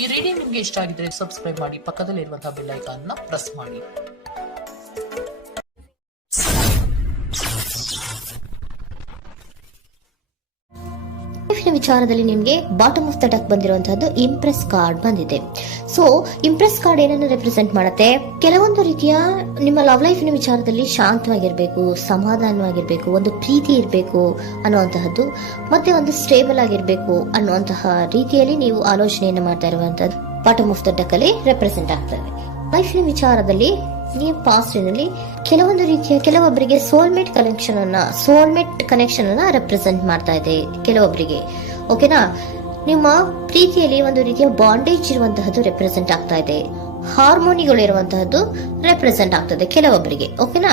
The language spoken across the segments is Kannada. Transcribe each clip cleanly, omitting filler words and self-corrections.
ಈ ರೀಡಿಂಗ್ ನಿಮ್ಗೆ ಇಷ್ಟ ಆಗಿದ್ರೆ ಸಬ್ಸ್ಕ್ರೈಬ್ ಮಾಡಿ, ಪಕ್ಕದಲ್ಲಿರುವಂತಹ ಬೆಲ್ ಐಕಾನ್ ನ ಪ್ರೆಸ್ ಮಾಡಿ. ವಿಚಾರದಲ್ಲಿ ನಿಮಗೆ ಬಾಟಮ್ ಆಫ್ ದ ಡೆಕ್ ಬಂದಿರುವಂತಹದ್ದು ಇಂಪ್ರೆಸ್ ಕಾರ್ಡ್ ಬಂದಿದೆ. ಸೊ ಇಂಪ್ರೆಸ್ ಕಾರ್ಡ್ ಏನನ್ನು ರೆಪ್ರೆಸೆಂಟ್ ಮಾಡುತ್ತೆ? ಕೆಲವೊಂದು ರೀತಿಯ ನಿಮ್ಮ ಲವ್ ಲೈಫಿನ ವಿಚಾರದಲ್ಲಿ ಶಾಂತವಾಗಿರ್ಬೇಕು, ಸಮಾಧಾನವಾಗಿರ್ಬೇಕು, ಒಂದು ಪ್ರೀತಿ ಇರಬೇಕು ಅನ್ನುವಂತಹದ್ದು, ಮತ್ತೆ ಒಂದು ಸ್ಟೇಬಲ್ ಆಗಿರ್ಬೇಕು ಅನ್ನುವಂತಹ ರೀತಿಯಲ್ಲಿ ನೀವು ಆಲೋಚನೆಯನ್ನು ಮಾಡ್ತಾ ಇರುವಂತದ್ದು ಬಾಟಮ್ ಆಫ್ ದ ಡೆಕ್ ಅಲ್ಲಿ ರೆಪ್ರೆಸೆಂಟ್ ಆಗ್ತದೆ. ಲೈಫಿನ ವಿಚಾರದಲ್ಲಿ ನೀವು ಪಾಸ್ಟಿನಲ್ಲಿ ಕೆಲವೊಂದು ರೀತಿಯ ಕೆಲವೊಬ್ಬರಿಗೆ ಸೋಲ್ಮೇಟ್ ಕನೆಕ್ಷನ್ ಅನ್ನ ರೆಪ್ರೆಸೆಂಟ್ ಮಾಡ್ತಾ ಇದೆ ಕೆಲವೊಬ್ಬರಿಗೆ. ಓಕೆನಾ? ನಿಮ್ಮ ಪ್ರೀತಿಯಲ್ಲಿ ಒಂದು ರೀತಿಯ ಬಾಂಡೇಜ್ ಇರುವಂತಹದ್ದು ರೆಪ್ರೆಸೆಂಟ್ ಆಗ್ತಾ ಇದೆ. ಹಾರ್ಮೋನಿಗಳು ಇರುವಂತಹದ್ದು ರೆಪ್ರೆಸೆಂಟ್ ಆಗ್ತದೆ ಕೆಲವೊಬ್ಬರಿಗೆ. ಓಕೆನಾ?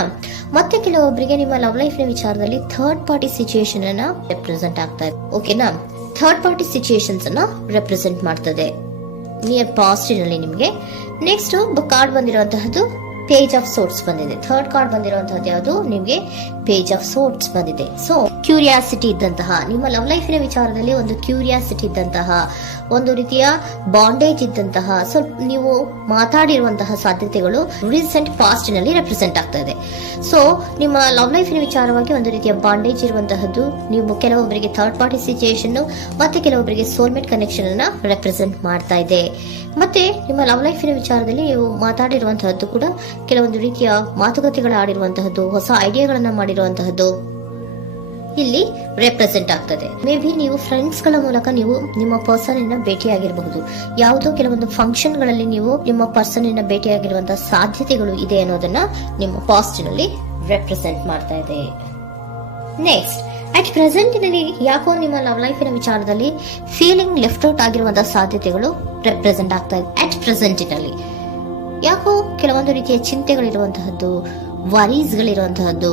ಮತ್ತೆ ಕೆಲವೊಬ್ಬರಿಗೆ ನಿಮ್ಮ ಲವ್ ಲೈಫ್ ನ ವಿಚಾರದಲ್ಲಿ ಥರ್ಡ್ ಪಾರ್ಟಿ ಸಿಚುಯೇಷನ್ ಅನ್ನ ರೆಪ್ರೆಸೆಂಟ್ ಆಗ್ತಾ ಇದೆ. ಓಕೆನಾ? ಥರ್ಡ್ ಪಾರ್ಟಿ ಸಿಚುಯೇಷನ್ಸ್ ಅನ್ನ ರೆಪ್ರೆಸೆಂಟ್ ಮಾಡ್ತದೆ ನಿಯರ್ ಪಾಸ್ಟಿನಲ್ಲಿ ನಿಮಗೆ. ನೆಕ್ಸ್ಟ್ ಕಾರ್ಡ್ ಬಂದಿರುವಂತಹದ್ದು ಪೇಜ್ ಆಫ್ ಸೋರ್ಟ್ಸ್ ಬಂದಿದೆ. ಥರ್ಡ್ ಕಾರ್ಡ್ ಬಂದಿರುವಂತಹದ್ದು ಯಾವುದು? ನಿಮಗೆ ಪೇಜ್ ಆಫ್ ಸೋರ್ಟ್ಸ್ ಬಂದಿದೆ. ಸೊ ಕ್ಯೂರಿಯಾಸಿಟಿ ಇದ್ದಂತಹ, ನಿಮ್ಮ ಲವ್ ಲೈಫಿನ ವಿಚಾರದಲ್ಲಿ ಒಂದು ಕ್ಯೂರಿಯಾಸಿಟಿ ಇದ್ದಂತಹ, ಒಂದು ರೀತಿಯ ಬಾಂಡೇಜ್ ಇದ್ದಂತಹ, ಸ್ವಲ್ಪ ನೀವು ಮಾತಾಡಿರುವಂತಹ ಸಾಧ್ಯತೆಗಳು ರೀಸೆಂಟ್ ಪಾಸ್ಟ್ ನಲ್ಲಿ ರೆಪ್ರೆಸೆಂಟ್ ಆಗ್ತಾ ಇದೆ. ಸೊ ನಿಮ್ಮ ಲವ್ ಲೈಫಿನ ವಿಚಾರವಾಗಿ ಒಂದು ರೀತಿಯ ಬಾಂಡೇಜ್ ಇರುವಂತಹದ್ದು, ನೀವು ಕೆಲವೊಬ್ಬರಿಗೆ ಥರ್ಡ್ ಪಾರ್ಟಿ ಸಿಚುಯೇಷನ್ ಮತ್ತೆ ಕೆಲವೊಬ್ಬರಿಗೆ ಸೋಲ್ಮೇಟ್ ಕನೆಕ್ಷನ್ ಅನ್ನ ರೆಪ್ರೆಸೆಂಟ್ ಮಾಡ್ತಾ ಇದೆ. ಮತ್ತೆ ನಿಮ್ಮ ಲವ್ ಲೈಫಿನ ವಿಚಾರದಲ್ಲಿ ನೀವು ಮಾತಾಡಿರುವಂತಹದ್ದು ಕೂಡ ಕೆಲವೊಂದು ರೀತಿಯ ಮಾತುಕತೆಗಳ ಆಡಿರುವಂತಹದ್ದು, ಹೊಸ ಐಡಿಯಾಗಳನ್ನ ಮಾಡಿರುವಂತಹದ್ದು ಇಲ್ಲಿ ರೆಪ್ರೆಸೆಂಟ್ ಆಗ್ತದೆ. ಮೇ ಬಿ ನೀವು ಫ್ರೆಂಡ್ಸ್ ಗಳ ಮೂಲಕ ನೀವು ನಿಮ್ಮ ಪರ್ಸನ್ ಅನ್ನ ಭೇಟಿಯಾಗಿರಬಹುದು. ಯಾವುದೋ ಕೆಲವೊಂದು ಫಂಕ್ಷನ್ ಗಳಲ್ಲಿ ನೀವು ನಿಮ್ಮ ಪರ್ಸನ್ ಅನ್ನ ಭೇಟಿಯಾಗಿರುವಂತಹ ಸಾಧ್ಯತೆಗಳು ಇದೆ ಅನ್ನೋದನ್ನ ನಿಮ್ಮ ಪಾಸ್ಟ್ ನಲ್ಲಿ ರೆಪ್ರೆಸೆಂಟ್ ಮಾಡ್ತಾ ಇದೆ. ನೆಕ್ಸ್ಟ್, ಅಟ್ ಪ್ರೆಸೆಂಟ್ ನಲ್ಲಿ ಯಾಕೋ ನಿಮ್ಮ ಲವ್ ಲೈಫಿನ ವಿಚಾರದಲ್ಲಿ ಫೀಲಿಂಗ್ ಲೆಫ್ಟ್ ಔಟ್ ಆಗಿರುವಂತಹ ಸಾಧ್ಯತೆಗಳು ರೆಪ್ರೆಸೆಂಟ್ ಆಗ್ತಾ ಇದೆ. ಅಟ್ ಪ್ರೆಸೆಂಟ್ ನಲ್ಲಿ ಯಾಕೋ ಕೆಲವೊಂದು ರೀತಿಯ ಚಿಂತೆಗಳಿರುವಂತಹದ್ದು, ವರೀಸ್ ಗಳಿರುವಂತಹದ್ದು,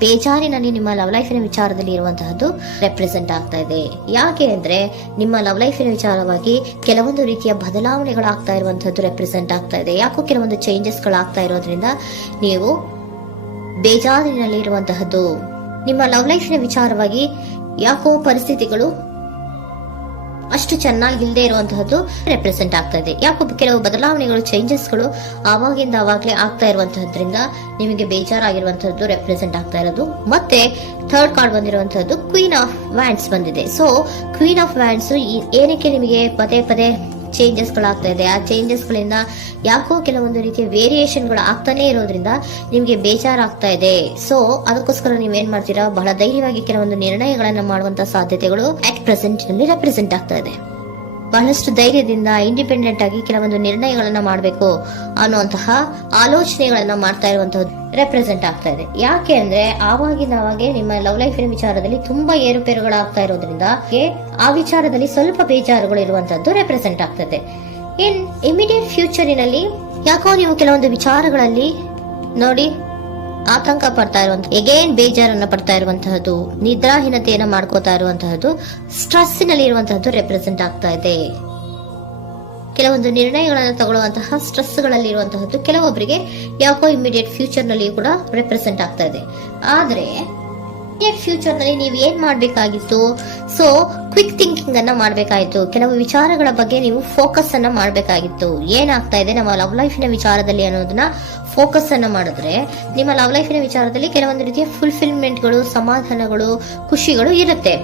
ಬೇಜಾರಿನಲ್ಲಿ ನಿಮ್ಮ ಲವ್ ಲೈಫಿನ ವಿಚಾರದಲ್ಲಿ ಇರುವಂತಹದ್ದು ರೆಪ್ರೆಸೆಂಟ್ ಆಗ್ತಾ ಇದೆ. ಯಾಕೆ ಅಂದ್ರೆ ನಿಮ್ಮ ಲವ್ ಲೈಫಿನ ವಿಚಾರವಾಗಿ ಕೆಲವೊಂದು ರೀತಿಯ ಬದಲಾವಣೆಗಳಾಗ್ತಾ ಇರುವಂತಹದ್ದು ರೆಪ್ರೆಸೆಂಟ್ ಆಗ್ತಾ ಇದೆ. ಯಾಕೋ ಕೆಲವೊಂದು ಚೇಂಜಸ್ ಗಳಾಗ್ತಾ ಇರೋದ್ರಿಂದ ನೀವು ಬೇಜಾರಿನಲ್ಲಿ ಇರುವಂತಹದ್ದು. ನಿಮ್ಮ ಲವ್ ಲೈಫಿನ ವಿಚಾರವಾಗಿ ಯಾಕೋ ಪರಿಸ್ಥಿತಿಗಳು ಅಷ್ಟು ಚೆನ್ನಾಗಿಲ್ಲದೆ ಇರುವಂತಹದ್ದು ರೆಪ್ರೆಸೆಂಟ್ ಆಗ್ತಾ ಇದೆ. ಯಾಕೋ ಕೆಲವು ಬದಲಾವಣೆಗಳು, ಚೇಂಜಸ್ಗಳು ಆವಾಗಿಂದ ಆವಾಗ್ಲೇ ಆಗ್ತಾ ಇರುವಂತಹದ್ರಿಂದ ನಿಮಗೆ ಬೇಜಾರಾಗಿರುವಂತಹದ್ದು ರೆಪ್ರೆಸೆಂಟ್ ಆಗ್ತಾ ಇರೋದು. ಮತ್ತೆ ಥರ್ಡ್ ಕಾರ್ಡ್ ಬಂದಿರುವಂತಹದ್ದು ಕ್ವೀನ್ ಆಫ್ ವ್ಯಾಂಡ್ಸ್ ಬಂದಿದೆ. ಸೊ ಕ್ವೀನ್ ಆಫ್ ವ್ಯಾಂಡ್ಸ್ ಏನಕ್ಕೆ ನಿಮಗೆ ಪದೇ ಪದೇ ಚೇಂಜಸ್ ಗಳಾಗ್ತಾ ಇದೆ? ಆ ಚೇಂಜಸ್ ಗಳಿಂದ ಯಾಕೋ ಕೆಲವೊಂದು ರೀತಿಯ ವೇರಿಯೇಷನ್ ಗಳು ಆಗ್ತಾನೆ ಇರೋದ್ರಿಂದ ನಿಮಗೆ ಬೇಜಾರಾಗ್ತಾ ಇದೆ. ಸೊ ಅದಕ್ಕೋಸ್ಕರ ನೀವೇನ್ ಮಾಡ್ತೀರಾ? ಬಹಳ ಧೈರ್ಯವಾಗಿ ಕೆಲವೊಂದು ನಿರ್ಣಯಗಳನ್ನ ಮಾಡುವಂತಹ ಸಾಧ್ಯತೆಗಳು ಅಟ್ ಪ್ರೆಸೆಂಟ್ ನಲ್ಲಿ ರೆಪ್ರೆಸೆಂಟ್ ಆಗ್ತಾ ಇದೆ. ಬಹಳಷ್ಟು ಧೈರ್ಯದಿಂದ ಇಂಡಿಪೆಂಡೆಂಟ್ ಆಗಿ ಕೆಲವೊಂದು ನಿರ್ಣಯಗಳನ್ನ ಮಾಡಬೇಕು ಅನ್ನುವಂತಹ ಆಲೋಚನೆಗಳನ್ನ ಮಾಡ್ತಾ ಇರುವಂತಹದ್ದು ರೆಪ್ರೆಸೆಂಟ್ ಆಗ್ತಾ ಇದೆ. ಯಾಕೆ ಅಂದ್ರೆ ಆವಾಗಿಂದಾಗೆ ನಿಮ್ಮ ಲವ್ ಲೈಫಿನ ವಿಚಾರದಲ್ಲಿ ತುಂಬಾ ಏರುಪೇರುಗಳಾಗ್ತಾ ಇರೋದ್ರಿಂದ ಆ ವಿಚಾರದಲ್ಲಿ ಸ್ವಲ್ಪ ಬೇಜಾರುಗಳು ಇರುವಂತದ್ದು ರೆಪ್ರೆಸೆಂಟ್ ಆಗ್ತದೆ. ಇನ್ ಇಮಿಡಿಯೇಟ್ ಫ್ಯೂಚರಿನಲ್ಲಿ ಯಾಕೋ ನೀವು ಕೆಲವೊಂದು ವಿಚಾರಗಳಲ್ಲಿ ನೋಡಿ ಆತಂಕ ಪಡ್ತಾ ಇರುವಂತಹ, ಎಗೇನ್ ಬೇಜಾರನ್ನ ಪಡ್ತಾ ಇರುವಂತಹದ್ದು, ನಿದ್ರಾಹೀನತೆಯನ್ನ ಮಾಡ್ಕೋತಾ ಇರುವಂತಹದ್ದು, ಸ್ಟ್ರೆಸ್ ನಲ್ಲಿ ಇರುವಂತಹದ್ದು ರೆಪ್ರೆಸೆಂಟ್ ಆಗ್ತಾ ಇದೆ. ಕೆಲವೊಂದು ನಿರ್ಣಯಗಳನ್ನು ತಗೊಳ್ಳುವಂತಹ ಸ್ಟ್ರೆಸ್ ಗಳಲ್ಲಿ ಇರುವಂತಹದ್ದು ಕೆಲವೊಬ್ಬರಿಗೆ ಯಾಕೋ ಇಮಿಡಿಯೇಟ್ ಫ್ಯೂಚರ್ ನಲ್ಲಿ ಕೂಡ ರೆಪ್ರೆಸೆಂಟ್ ಆಗ್ತಾ ಇದೆ. ಆದ್ರೆ ಫ್ಯೂಚರ್ ನಲ್ಲಿ ನೀವು ಏನ್ ಮಾಡ್ಬೇಕಾಗಿತ್ತು? ಸೊ ಕ್ವಿಕ್ ಥಿಂಕಿಂಗ್ ಅನ್ನ ಮಾಡ್ಬೇಕಾಗಿತ್ತು. ಕೆಲವು ವಿಚಾರಗಳ ಬಗ್ಗೆ ನೀವು ಫೋಕಸ್ ಅನ್ನ ಮಾಡ್ಬೇಕಾಗಿತ್ತು. ಏನಾಗ್ತಾ ಇದೆ ನಮ್ಮ ಲವ್ ಲೈಫಿನ ವಿಚಾರದಲ್ಲಿ ಅನ್ನೋದನ್ನ ಫೋಕಸ್ ಅನ್ನ ಮಾಡಿದ್ರೆ ನಿಮ್ಮ ಲವ್ ಲೈಫಿನ ವಿಚಾರದಲ್ಲಿ ಕೆಲವೊಂದು ರೀತಿಯ ಫುಲ್ಫಿಲ್ಮೆಂಟ್ಗಳು, ಸಮಾಧಾನಗಳು, ಖುಷಿಗಳು ಇರುತ್ತೆ.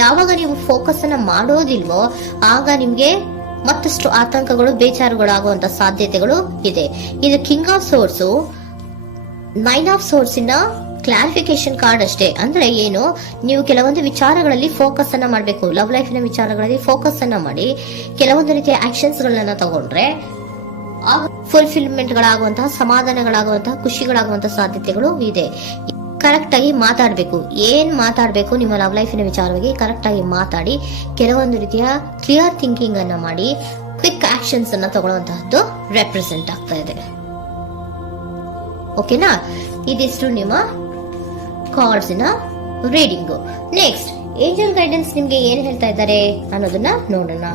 ಯಾವಾಗ ನೀವು ಫೋಕಸ್ ಅನ್ನ ಮಾಡೋದಿಲ್ವೋ ಆಗ ನಿಮ್ಗೆ ಮತ್ತಷ್ಟು ಆತಂಕಗಳು, ಬೇಜಾರುಗಳು ಆಗುವಂತ ಸಾಧ್ಯತೆಗಳು ಇದೆ. ಇದು king of swords, nine of swords ಇನ್ನ ಕ್ಲಾರಿಫಿಕೇಶನ್ ಕಾರ್ಡ್ ಅಷ್ಟೇ. ಅಂದ್ರೆ ಏನು? ನೀವು ಕೆಲವೊಂದು ವಿಚಾರಗಳಲ್ಲಿ ಫೋಕಸ್ ಅನ್ನ ಮಾಡಬೇಕು. ಲವ್ ಲೈಫಿನ ವಿಚಾರಗಳಲ್ಲಿ ಫೋಕಸ್ ಅನ್ನ ಮಾಡಿ ಕೆಲವೊಂದು ರೀತಿಯ ಆಕ್ಷನ್ಸ್ ಗಳನ್ನ ತಗೊಂಡ್ರೆ ಫುಲ್ಫಿಲ್ಮೆಂಟ್ ಗಳಾಗುವಂತಹ, ಸಮಾಧಾನಗಳಾಗುವಂತಹ, ಖುಷಿಗಳಾಗುವಂತಹ ಸಾಧ್ಯತೆಗಳು ಇದೆ. ಕರೆಕ್ಟ್ ಆಗಿ ಮಾತಾಡಬೇಕು. ಏನ್ ಮಾತಾಡಬೇಕು ನಿಮ್ಮ ಲವ್ ಲೈಫಿನ ವಿಚಾರವಾಗಿ ಕರೆಕ್ಟ್ ಆಗಿ ಮಾತಾಡಿ ಕೆಲವೊಂದು ರೀತಿಯ ಕ್ಲಿಯರ್ ಥಿಂಕಿಂಗ್ ಅನ್ನ ಮಾಡಿ ಕ್ವಿಕ್ ಆಕ್ಷನ್ಸ್ ಅನ್ನ ತಗೊಳ್ಳುವಂತಹದ್ದು ರೆಪ್ರೆಸೆಂಟ್ ಆಗ್ತಾ ಇದೆ. ಓಕೆನಾ? ಇದಿಷ್ಟು ನಿಮ್ಮ ಕಾರ್ಡ್ಸ್ ನ ರೀಡಿಂಗು. ನೆಕ್ಸ್ಟ್, ಏಂಜಲ್ ಗೈಡೆನ್ಸ್ ನಿಮ್ಗೆ ಏನ್ ಹೇಳ್ತಾ ಇದ್ದಾರೆ ಅನ್ನೋದನ್ನ ನೋಡೋಣ.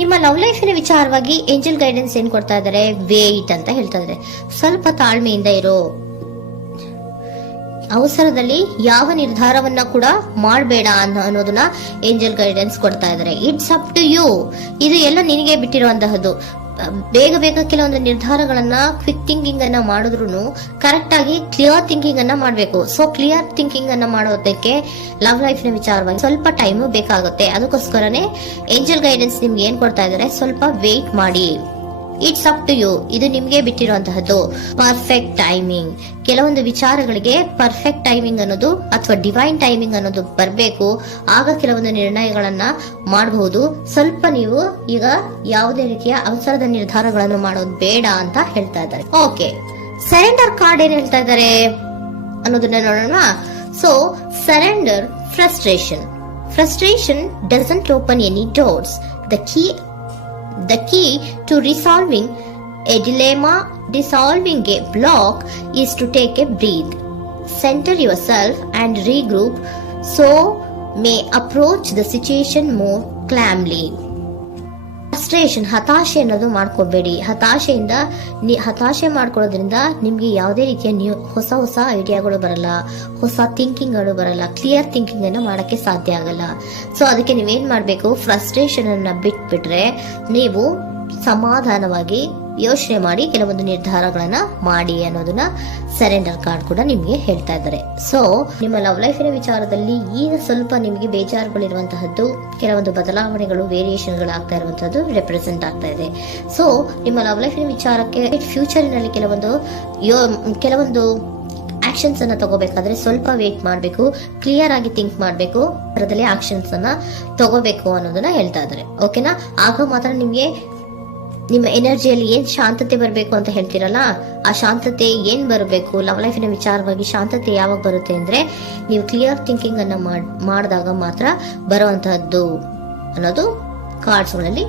ನಿಮ್ಮ ಲವ್ ಲೈಫಿನ ವಿಚಾರವಾಗಿ ಏಂಜಲ್ ಗೈಡೆನ್ಸ್ ಏನ್ ಕೊಡ್ತಾ ಇದ್ದಾರೆ? ವೇಟ್ ಅಂತ ಹೇಳ್ತಾ ಇದ್ದಾರೆ. ಸ್ವಲ್ಪ ತಾಳ್ಮೆಯಿಂದ ಇರೋ. ಅವಸರದಲ್ಲಿ ಯಾವ ನಿರ್ಧಾರವನ್ನ ಕೂಡ ಮಾಡಬೇಡ ಅನ್ನೋದನ್ನ ಏಂಜಲ್ ಗೈಡೆನ್ಸ್ ಕೊಡ್ತಾ ಇದ್ದಾರೆ. ಇಟ್ಸ್ ಅಪ್ ಟು ಯು, ಇದು ಎಲ್ಲ ನಿನಗೆ ಬಿಟ್ಟಿರುವಂತಹದ್ದು. ಬೇಗ ಬೇಗ ಕೆಲವೊಂದು ನಿರ್ಧಾರಗಳನ್ನ ಕ್ವಿಕ್ ಥಿಂಕಿಂಗ್ ಅನ್ನ ಮಾಡಿದ್ರು ಕರೆಕ್ಟ್ ಆಗಿ ಕ್ಲಿಯರ್ ಥಿಂಕಿಂಗ್ ಅನ್ನ ಮಾಡಬೇಕು. ಸೊ ಕ್ಲಿಯರ್ ಥಿಂಕಿಂಗ್ ಅನ್ನ ಮಾಡೋದಕ್ಕೆ ಲವ್ ಲೈಫ್ ನ ವಿಚಾರವಾಗಿ ಸ್ವಲ್ಪ ಟೈಮ್ ಬೇಕಾಗುತ್ತೆ. ಅದಕ್ಕೋಸ್ಕರನೇ ಏಂಜಲ್ ಗೈಡೆನ್ಸ್ ನಿಮ್ಗೆ ಏನ್ ಕೊಡ್ತಾ ಇದಾರೆ, ಸ್ವಲ್ಪ ವೇಟ್ ಮಾಡಿ. ಇಟ್ಸ್ ಅಪ್ ಟು ಯು, ಇದು ನಿಮ್ಗೆ ಬಿಟ್ಟಿರುವಂತಹದ್ದು. ಪರ್ಫೆಕ್ಟ್ ಟೈಮಿಂಗ್, ಕೆಲವೊಂದು ವಿಚಾರಗಳಿಗೆ ಪರ್ಫೆಕ್ಟ್ ಟೈಮಿಂಗ್ ಅನ್ನೋದು ಅಥವಾ ಡಿವೈನ್ ಟೈಮಿಂಗ್ ಅನ್ನೋದು ಬರಬೇಕು. ಆಗ ಕೆಲವೊಂದು ನಿರ್ಣಯಗಳನ್ನ ಮಾಡಬಹುದು. ಸ್ವಲ್ಪ ನೀವು ಈಗ ಯಾವುದೇ ರೀತಿಯ ಅವಸರದ ನಿರ್ಧಾರಗಳನ್ನು ಮಾಡೋದು ಬೇಡ ಅಂತ ಹೇಳ್ತಾ ಇದ್ದಾರೆ. ಓಕೆ, ಸರೆಂಡರ್ ಕಾರ್ಡ್ ಏನ್ ಹೇಳ್ತಾ ಇದ್ದಾರೆ ಅನ್ನೋದನ್ನ ನೋಡೋಣ. So surrender, frustration doesn't open any doors. The key to resolving a dilemma, dissolving a block, is to take a breath, center yourself and regroup so may approach the situation more calmly. Frustration, ಹತಾಶೆ ಅನ್ನೋದು ಮಾಡ್ಕೋಬೇಡಿ. ಹತಾಶೆ ಮಾಡ್ಕೊಳ್ಳೋದ್ರಿಂದ ನಿಮ್ಗೆ ಯಾವುದೇ ರೀತಿಯ ಹೊಸ ಐಡಿಯಾಗಳು ಬರಲ್ಲ, ಹೊಸ ಥಿಂಕಿಂಗ್ಗಳು ಬರಲ್ಲ, ಕ್ಲಿಯರ್ ಥಿಂಕಿಂಗ್ ಅನ್ನ ಮಾಡಕ್ಕೆ ಸಾಧ್ಯ ಆಗಲ್ಲ. ಸೊ ಅದಕ್ಕೆ ನೀವೇನ್ ಮಾಡ್ಬೇಕು, ಫ್ರಸ್ಟ್ರೇಷನ್ ಅನ್ನ ಬಿಟ್ಬಿಟ್ರೆ ನೀವು ಸಮಾಧಾನವಾಗಿ ಯೋಚನೆ ಮಾಡಿ ಕೆಲವೊಂದು ನಿರ್ಧಾರಗಳನ್ನ ಮಾಡಿ ಅನ್ನೋದನ್ನ ಸರೆಂಡರ್ ಕಾರ್ಡ್ ಕೂಡ ನಿಮ್ಗೆ ಹೇಳ್ತಾ ಇದ್ದಾರೆ. ಸೊ ನಿಮ್ಮ ಲವ್ ಲೈಫಿನ ವಿಚಾರದಲ್ಲಿ ಈಗ ಸ್ವಲ್ಪ ನಿಮಗೆ ಬೇಜಾರುಗಳಿರುವಂತಹದ್ದು, ಕೆಲವೊಂದು ಬದಲಾವಣೆಗಳು, ವೇರಿಯೇಷನ್ಗಳು ಆಗ್ತಾ ಇರುವಂತಹದ್ದು ರೆಪ್ರೆಸೆಂಟ್ ಆಗ್ತಾ ಇದೆ. ಸೊ ನಿಮ್ಮ ಲವ್ ಲೈಫಿನ ವಿಚಾರಕ್ಕೆ ಫ್ಯೂಚರಿನಲ್ಲಿ ಕೆಲವೊಂದು ಆಕ್ಷನ್ಸ್ ಅನ್ನ ತಗೋಬೇಕಾದ್ರೆ ಸ್ವಲ್ಪ ವೇಟ್ ಮಾಡಬೇಕು, ಕ್ಲಿಯರ್ ಆಗಿ ಥಿಂಕ್ ಮಾಡಬೇಕು, ಅದರಲ್ಲಿ ಆಕ್ಷನ್ಸ್ ಅನ್ನ ತಗೋಬೇಕು ಅನ್ನೋದನ್ನ ಹೇಳ್ತಾ ಇದ್ದಾರೆ. ಓಕೆನಾ? ಆಗ ಮಾತ್ರ ನಿಮ್ಗೆ ನಿಮ್ಮ ಎನರ್ಜಿಯಲ್ಲಿ ಏನ್ ಶಾಂತತೆ ಬರಬೇಕು ಅಂತ ಹೇಳ್ತೀರಲ್ಲ, ಆ ಶಾಂತತೆ ಏನ್ ಬರಬೇಕು, ಲವ್ ಲೈಫಿನ ವಿಚಾರವಾಗಿ ಶಾಂತತೆ ಯಾವಾಗ ಬರುತ್ತೆ ಅಂದ್ರೆ ನೀವು ಕ್ಲಿಯರ್ ಥಿಂಕಿಂಗ್ ಅನ್ನ ಮಾಡಿದಾಗ ಮಾತ್ರ ಬರುವಂತಹದ್ದು ಅನ್ನೋದು ಕಾರ್ಡ್ಸ್ ಗಳಲ್ಲಿ